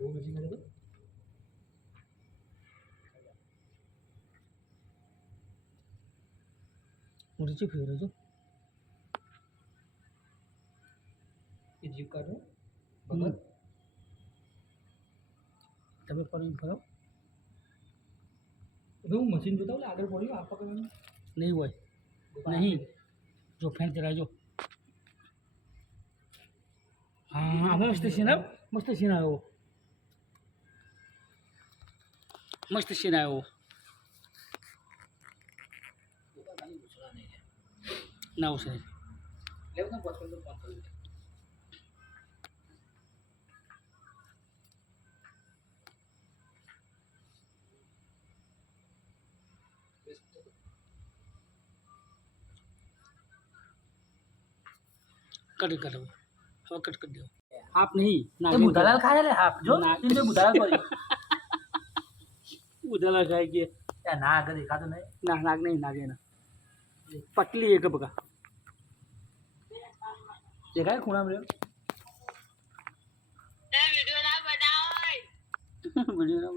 બહુ નથી કરે તો मुझे फेर जो ये जीव काटो भगत તમે પણ કરો હવે હું મશીન જોતા હું આગળ પડ્યું આપવા કરવાનું નહીં હોય નહીં જો ફેન ચલાવજો હા મસ્ત સીન આવ્યો મસ્ત સીન આવ્યો ના સાહેબ લેવું તો પસંદ તો પસંદ कट कर दो હવે કટ કરી દો હાફ નહીં ના બુધાલાલ ખાય લે હાફ જો તીન જો બુધાલાલ કરી બુધાલાલ ખાય કે યા નાગ દેખાતો નહીં ના નાગ નહીં નાગે ના પતલી એક બકા દેખાય ખૂણા માં એ વિડિયો ના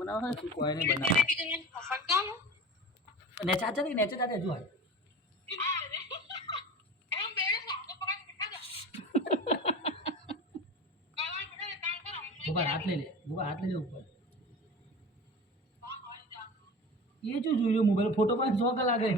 બનાવો કોઈ નહીં બનાવો નેચે ચાચા જો ऊपर हाथ ले ऊपर ये जो जो मोबाइल फोटो पास 100 का लागे